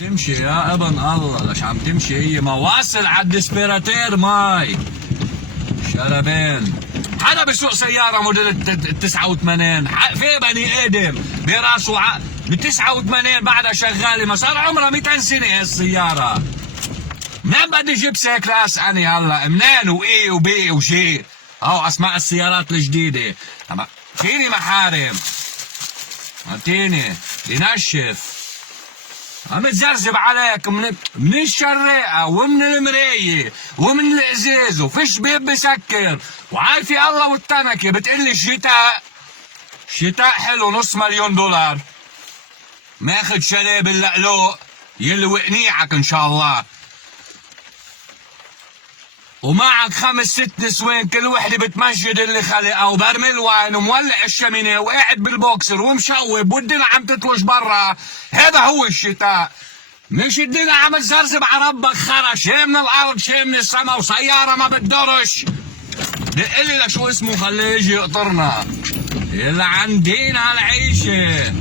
تمشي يا ابن الله؟ ليش عم تمشي؟ هي مواصل على الدسبيراتير ماي شربين. حدا بسوق سيارة موديل 89 في بني ادم براسه ب 89 بعدها شغالة، ما صار عمرها 200 سنة السيارة. منين بدي اجيب سيك راس اني هلا؟ منين وايه وبي وجي؟ اسماء السيارات الجديدة. فيني محارم اعطيني ينشف. عم تزرزب عليك من الشريقة ومن المراية ومن الازاز وفيش بيب بسكر وعارفي الله والتنكة. بتقلي الشتاء حلو $500,000 ماخد شلاب اللقلوق يلوي قنيعك ان شاء الله، ومعك 5 6 نسوان كل وحده بتمجد اللي خلقها وبرميل وين ومولع الشمينة وقاعد بالبوكسر ومشوب والدنيا عم تتوش برا. هذا هو الشتاء، مش الدنيا عم تزرزب على ربك خرا، شي من الارض شي من السما وسيارة ما بتدرش. دقلي لشو اسمه خليه يجي يقطرنا. يلا عندينا العيشة.